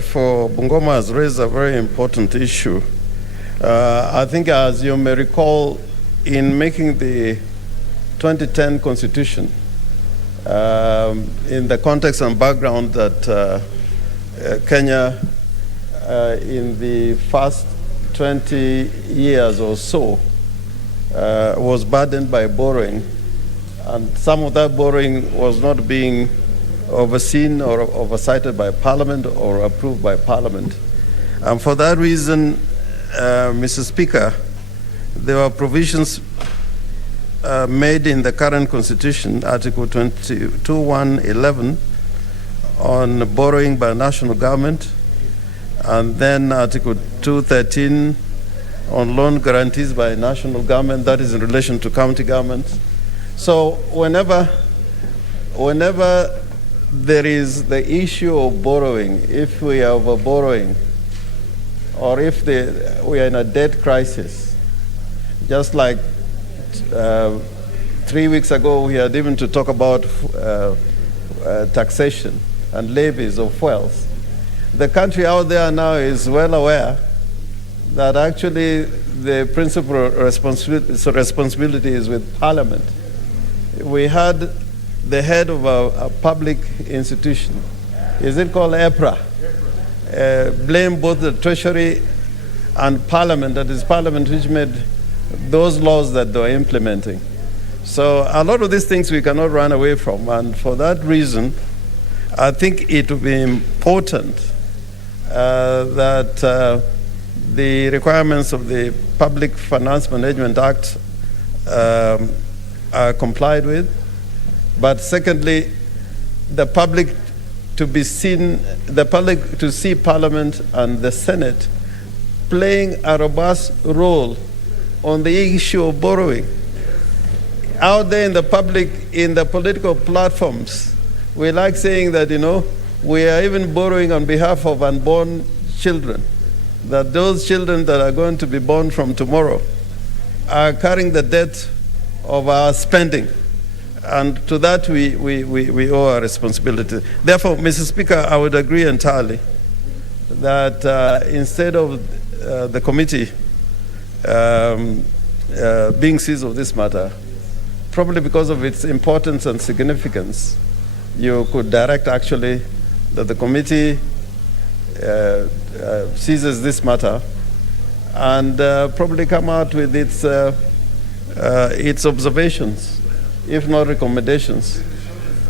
For Bungoma has raised a very important issue. I think, as you may recall, in making the 2010 Constitution, in the context and background that Kenya, in the first 20 years or so, was burdened by borrowing, and some of that borrowing was not being overseen or oversighted by Parliament or approved by Parliament. And for that reason, Mr. Speaker, there were provisions made in the current Constitution, Article 22(1)(11), on borrowing by national government, and then Article 213 on loan guarantees by national government, that is in relation to county governments. So whenever there is the issue of borrowing, if we are over borrowing, or if we are in a debt crisis, just like 3 weeks ago we had even to talk about taxation and levies of wealth, the country out there now is well aware that actually the principal responsibility is with Parliament. We had the head of a public institution, is it called EPRA, blame both the Treasury and Parliament, that is Parliament which made those laws that they were implementing. So a lot of these things we cannot run away from, and for that reason, I think it would be important that the requirements of the Public Finance Management Act are complied with. But secondly, the public to see Parliament and the Senate playing a robust role on the issue of borrowing. Out there in the public, in the political platforms, we like saying that, we are even borrowing on behalf of unborn children, that those children that are going to be born from tomorrow are carrying the debt of our spending. And to that, we owe a responsibility. Therefore, Mr. Speaker, I would agree entirely that instead of the committee being seized of this matter, probably because of its importance and significance, you could direct actually that the committee seizes this matter and probably come out with its observations, if not recommendations,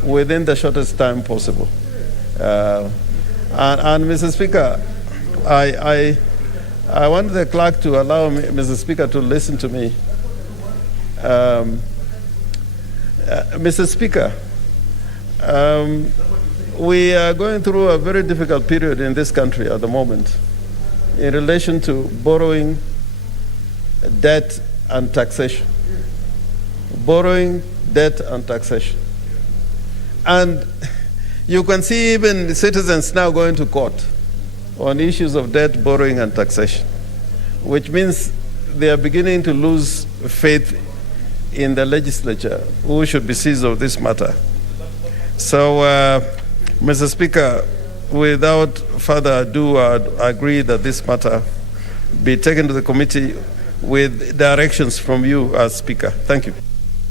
within the shortest time possible. And Mr. Speaker, I want the clerk to allow me, Mr. Speaker, to listen to me. Mr. Speaker, we are going through a very difficult period in this country at the moment in relation to borrowing, debt, and taxation. Borrowing, debt, and taxation. And you can see even citizens now going to court on issues of debt, borrowing, and taxation, which means they are beginning to lose faith in the legislature, who should be seized of this matter. So, Mr. Speaker, without further ado, I agree that this matter be taken to the committee with directions from you as Speaker. Thank you.